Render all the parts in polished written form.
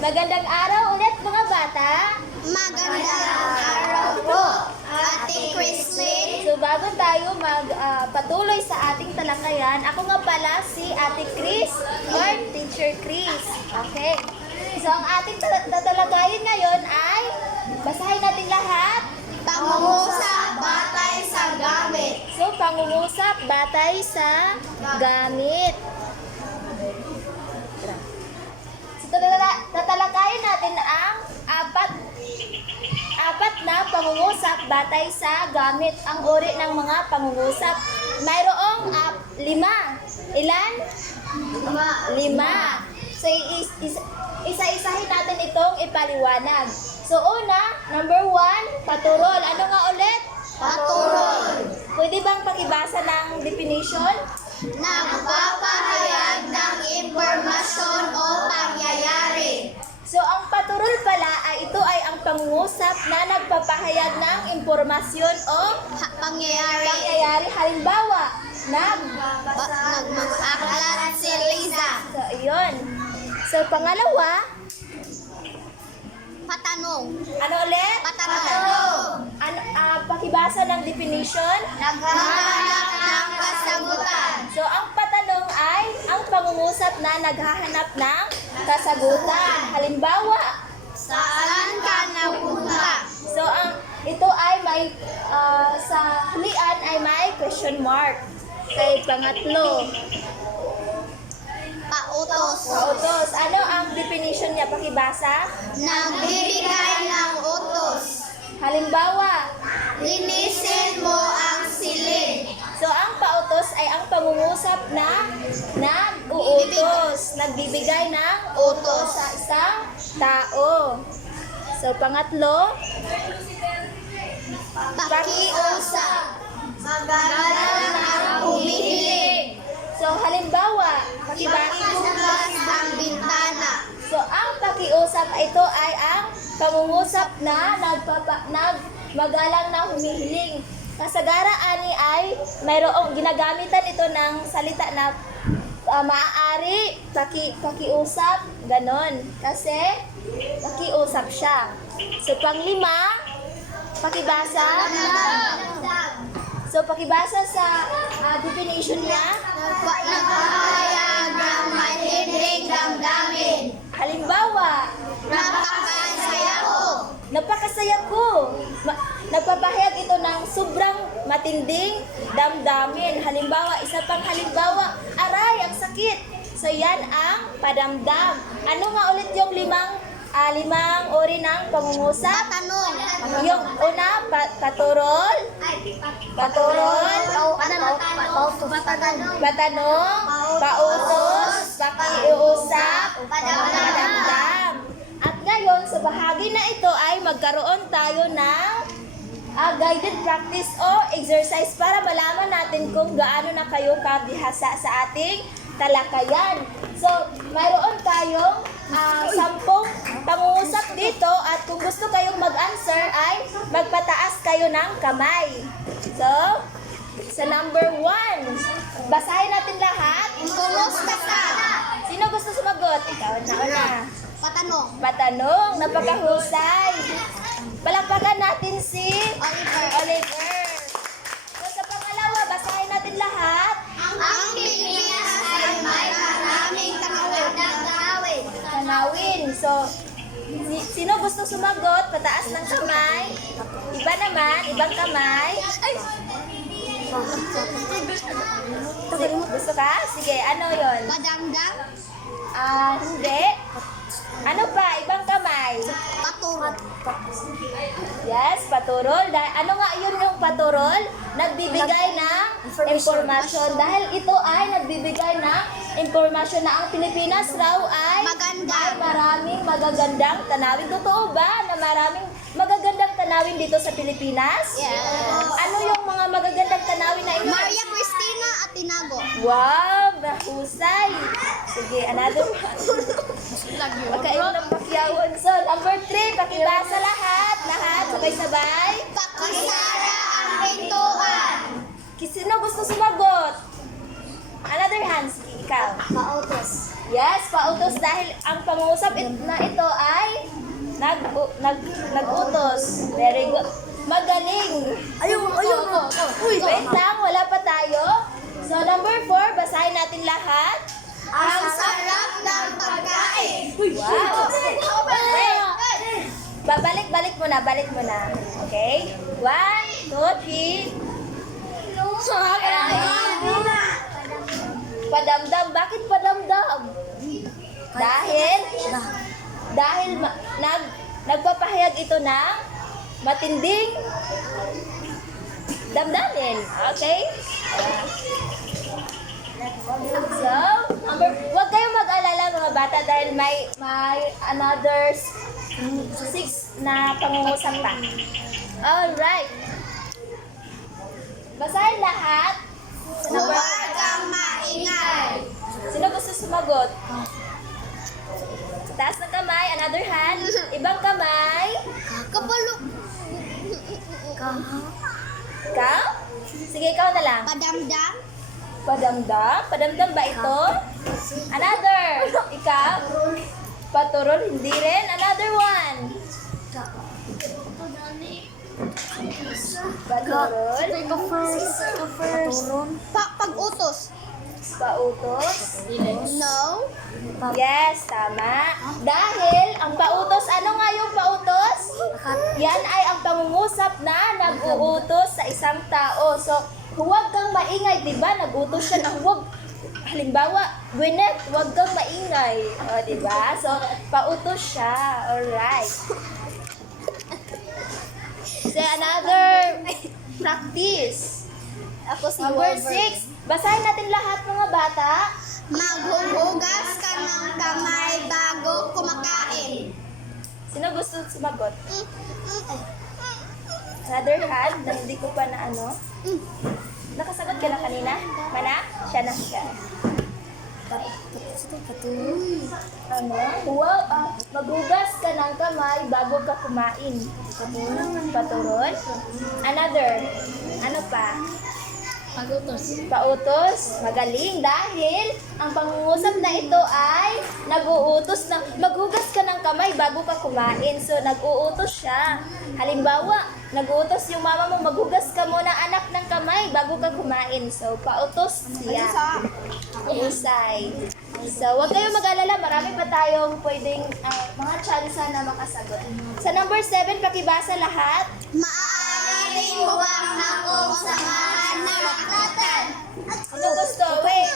Magandang araw ulit mga bata. Magandang araw po, Ate Chrislyn. So bago tayo patuloy sa ating talakayan, ako nga pala si Ate Chris or Teacher Chris. Okay. So ang ating tatalakayin ngayon ay, basahin natin lahat. Pangungusap batay sa gamit. So pangungusap batay sa gamit. So tatalakayin natin ang apat na pangungusap batay sa gamit. Ang uri ng mga pangungusap. Mayroong 5. Ilan? 5. So isa-isahin natin itong ipaliwanag. So una, number 1, paturol. Ano nga ulit? Paturol. Pwede bang pakibasa ng definition? Nagpapahayag ng impormasyon o pangyayari. So, ang paturol pala ito ay ang pangungusap na nagpapahayag ng impormasyon o pangyayari. Halimbawa, Nagmag-aklat si Liza. So, iyon. So, pangalawa, Patanong. ano ulit? Patanong. Pakibasa ng definition. Naghahanap ng kasagutan. So, ang patanong ay ang pangungusap na naghahanap ng kasagutan. Halimbawa, Saan ka napunta? so ito ay may sa hulian ay may question mark. Kay pangatlo, Pautos. utos. Ano ang definition niya? Pakibasa. Nagbibigay ng utos. Halimbawa, Linisin mo ang silid. so ang pautos ay ang pangungusap na nag-uutos, nagbibigay ng utos sa isang tao. So pangatlo, Pakiusap. Magalang ang humihiling. so halimbawa, pakibasa. Pakibukas ang bintana. So, ang pakiusap ito ay ang pangungusap na magalang na humihiling. Kasagaran ni ay mayroong ginagamitan ito ng salita na maaari, pakiusap, ganon. Kasi pakiusap siya. So, panglima, pakibasa. So, pakibasa sa definition niya. Nagpapahayag ng matinding damdamin. Halimbawa, Napakasaya ko. napakasaya ko. Nagpapahayag ito ng sobrang matinding damdamin. Halimbawa, isa pang halimbawa, aray, ang sakit. So, yan ang padamdam. Ano nga ulit yung limang uri ng pangungusap? Patanong. Yung una, paturol, patanong, pautos, pakiusap, padamdam. At ngayon, sa bahagi na ito ay magkaroon tayo ng guided practice o exercise para malaman natin kung gaano na kayo kabihasa sa ating talakayan. So, mayroon tayong 10 pangungusap dito at kung gusto kayong mag-answer ay magpataas kayo ng kamay. So, sa number 1, basahin natin lahat. Kumusta ka? Sino gusto sumagot? Ikaw na. Patanong. Patanong, napakahusay. Palakpakan natin si Oliver. So, sa pangalawa, basahin natin lahat. Ang Pilipinas ay may maraming Tanawin. So, sino gusto sumagot? Pataas ng kamay. Iba naman, ibang kamay. Gusto ka? Sige, ano yon? Padamdam. Hindi. Ano pa? Ibang kamay. Paturol. Yes, paturol. Ano nga yun yung paturol? Nagbibigay ng impormasyon. Dahil ito ay nagbibigay ng impormasyon na ang Pilipinas raw ay maraming magagandang tanawin. Totoo ba na maraming magagandang tanawin dito sa Pilipinas? Yes. Ano yung mga magagandang tanawin na ito? Maria Cristina at Tinago. Wow, nahusay. Sige, another one. Pagkain ng pakyawan. So, number 3, pakibasa lahat. Lahat, sabay-sabay. Pakisara ang pintuan. Sino gusto sumagot? Another hand, sige, ikaw. Pautos. Yes, pautos dahil ang pangungusap na ito ay nag-utos. Very good. Magaling. Ayun. Uy, wait lang, wala pa tayo. So, number 4, basahin natin lahat. Ang sarap ng pagkain. Wow. Wait. Balik mo na. Okay? 1, 2, 3. Padamdam. Bakit padamdam? Dahil nagpapahayag ito ng matinding damdamin. Okay? So, wag kayong mag-alala mga bata dahil may another 6 na pangungusap pa. Alright. Basahin lahat. Huwag kang maingay. Sino gusto sumagot? Sa taas ng kamay, another hand. Ibang kamay. Kapalo. Ikaw? Sige, ikaw na lang. Padamdam. Padamdam? Padamdam ba ito? Another. Ikaw? Paturol? Hindi rin. Another one. Paturol? Pag-utos. Pautos? No. Yes, tama. Dahil ang pautos, ano nga yung pautos? Yan ay ang pangungusap na nag-uutos sa isang tao. So, huwag kang maingay, di ba? Nag-utos siya na huwag. Halimbawa, Gwyneth, huwag kang maingay. O, di ba? So, pautos siya. Alright. Say another practice. Number 6. Basahin natin lahat mga bata. Maghuhugas ka ng kamay bago kumakain. Sino gusto sumagot? Another hand na hindi ko pa na ano. Nakasagot ka na kanina? Mana? Siya na siya. Ano? Maghugas ka ng kamay bago ka kumain. Paturol? Another. Ano pa? Pautos. Magaling dahil ang pangungusap na ito ay nag-uutos na maghugas ka ng kamay bago ka kumain. So, nag-uutos siya. Halimbawa, nag-uutos yung mama mo, maghugas ka muna anak ng kamay bago ka kumain. So, pautos siya. Usay. So, huwag kayong mag-alala. Marami pa tayong pwedeng mga tsansa na makasagot. Sa number 7, pakibasa lahat. Maaaring huwag akong samahan na maklatan. Ano gusto? Wait.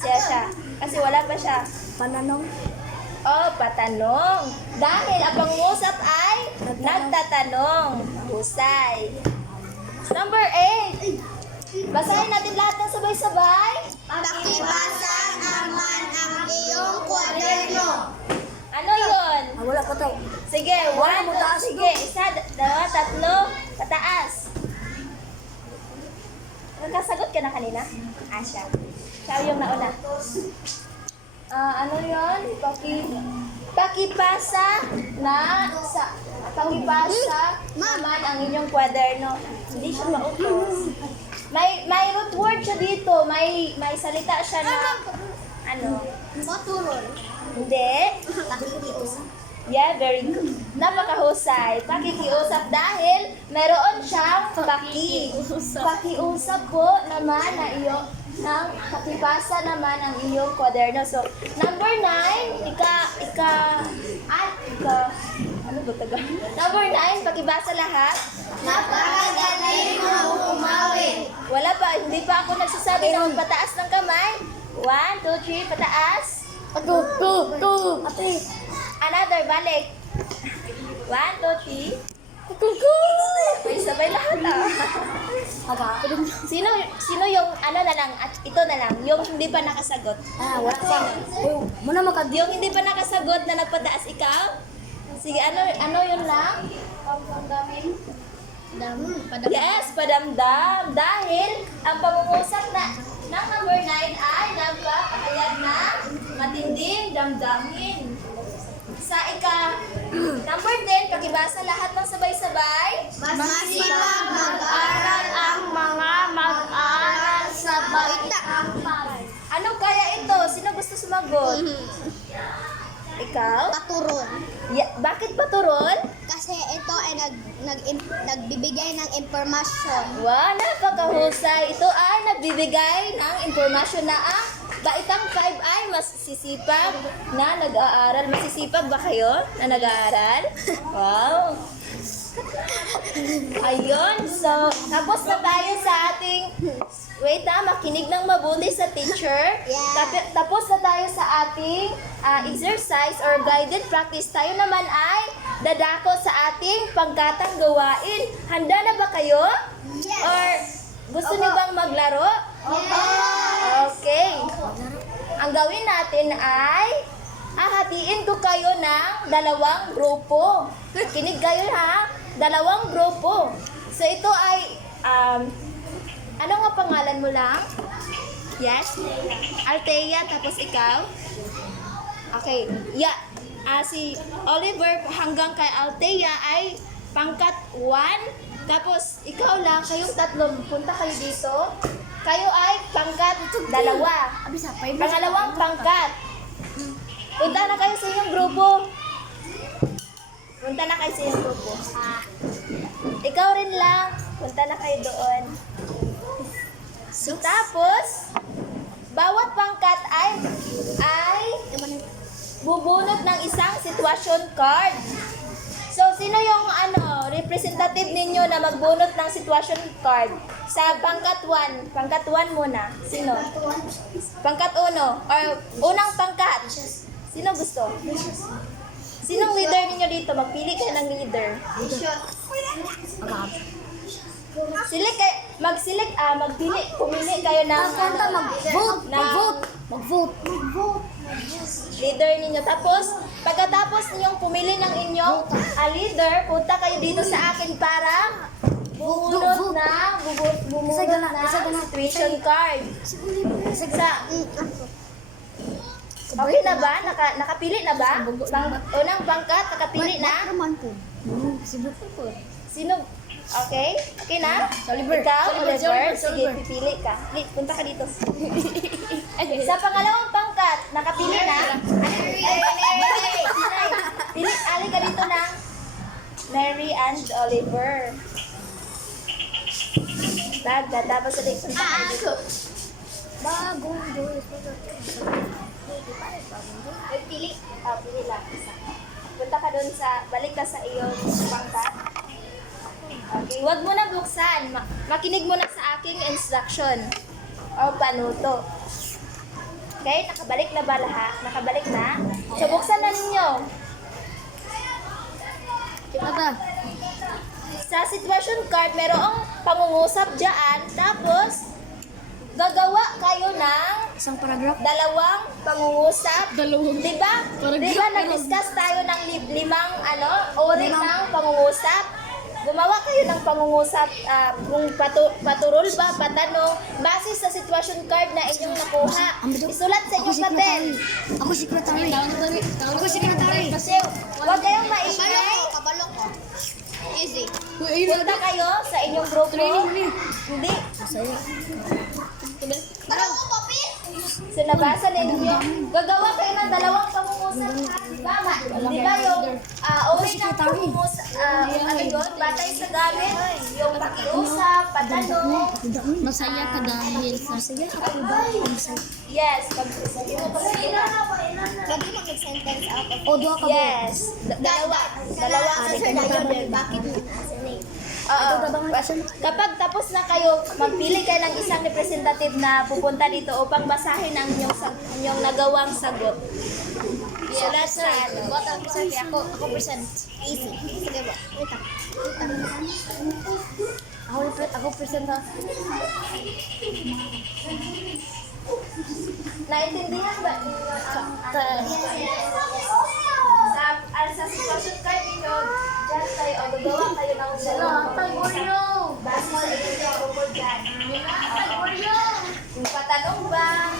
Siya. Kasi wala pa siya. Pananong? Oh, patanong. Dahil ang pangungusap ay nagtatanong. Husay. Number 8. Basahin natin lahat ng sabay-sabay. Pakibasa naman ang iyong kwaderno. Ano yun? Wala pa tayo. Sige, 1, 2, sige. 1, 2, 3, pataas. Nagkasagot ka na kanina? Siya. Siya yung nauna. Ano yun? Pakipasa naman ang inyong kwaderno. Hindi siya mautos. May root word siya dito. May salita siya na ano? Maturol. Hindi. Yeah, very good. Napakahusay. Pakikiusap dahil meron siyang pakiusap po naman na pakipasa naman ang iyong kwaderno. So, number 9, ano ba taga? Number 9, pakibasa lahat. Napakagaling mo umawin. Wala pa, hindi pa ako nagsasabi na pataas ng kamay. 1, 2, 3, pataas. Another, balik. 1, 2, 3. May sabay lahat Sino yung ano na lang, at ito na lang, yung hindi pa nakasagot. Wala pa. Yung hindi pa nakasagot na nagpataas ikaw? Sige, ano yun lang? Yes, padamdam. Dahil ang pangungusap ng number 9 ay nagpapahayag na matinding damdamin. Sa number 10, pakibasa lahat ng sabay-sabay. Masipag mag-aral ang mga mag-aaral sa baita. Ano kaya ito? Sino gusto sumagot? Ikaw? Paturon. Bakit paturon? Kasi ito ay nagbibigay ng impormasyon. Wow, napakahusay. Ito ay nagbibigay ng impormasyon na baitang 5 ay masisipag na nag-aaral. Masisipag ba kayo na nag-aaral? Wow. Ayun, so tapos na tayo sa ating makinig ng mabuti sa teacher. Yeah. Tapos na tayo sa ating exercise or guided practice. Tayo naman ay dadako sa ating pangkatang gawain. Handa na ba kayo? Yes. Or gusto niyo bang maglaro? Okay. Ang gawin natin ay hahatiin ko kayo ng 2 grupo. Kinig kayo ha, 2 grupo. So ito ay, ano nga pangalan mo lang? Yes? Althea, tapos ikaw? Okay. Yeah. Si Oliver hanggang kay Althea ay pangkat 1. Tapos ikaw lang, kayong 3, punta kayo dito. Kayo ay pangkat 2. Pangalawang pangkat. Punta na kayo sa inyong grupo. Punta na kayo sa inyong grupo. Ikaw rin lang. Punta na kayo doon. So, tapos, bawat pangkat ay bubunot ng isang situation card. So, sino yung representative ninyo na magbunot ng situation card? Sa pangkat 1. Pangkat 1 muna. Sino? Pangkat 1. Or unang pangkat. Sino gusto? Sinong leader ninyo dito? Magpili kayo ng leader. Pumili kayo ng mag-vote. Leader ninyo. Tapos, pagkatapos ninyong pumili ng inyong leader, punta kayo dito sa akin para bumunot ng situation card. Okay na ba? Nakapili na ba? Unang pangkat, nakapili na? Sino? Okay? Okay na? Ikaw, Oliver? Sige, pipili ka. Punta ka dito. Sa pangalawang pangkat, nakapili na? Ali ka dito na. Mary and Oliver. Tapos ulit. Punta ka dito. Pili lang. Punta ka dun balik ka sa iyong pangkat. Okay, wag mo na buksan. Makinig mo na sa aking instruction o panuto. Okay, nakabalik na ba lahat? Nakabalik na? So, buksan na ninyo. Sa situation card, merong pangungusap dyan. Tapos, gagawa kayo ng Isang paragraph. 2 pangungusap. Diba? Diba nag-discuss tayo ng 5 uri ng pangungusap? Gumawa kayo ng pangungusap kung paturol ba, patanong, base sa situation card na inyong nakuha. Isulat sa inyong papel. Ako secretary. Kasi huwag kayong maingay. Kabalo ko. Easy. Punta kayo sa inyong grupo. Hindi. So, nabasa ninyo. Gagawa kayo ng 2 pangungusap. Diba yung uri ng pangungusap, batay sa gamit, yung pakiusap, patanong. Masaya ka dahil masaya ako dahil masaya. Yes, pag-usap. Pwede mo mag-sentence out of... O, doha ka ba? Yes. Dalawa Bakit mo? Oo. Kapag tapos na kayo, magpili kayo ng isang representative na pupunta dito upang basahin ang inyong nagawang sagot. Sulat sa Ako present. Easy. Sige ba? Wait lang. Ako present ha. Naintindihan ba? Sa sitwasyon kayo ninyo, dyan tayo, o gagawa kayo ng base sa inyong grupo dyan. Kung patanong ba,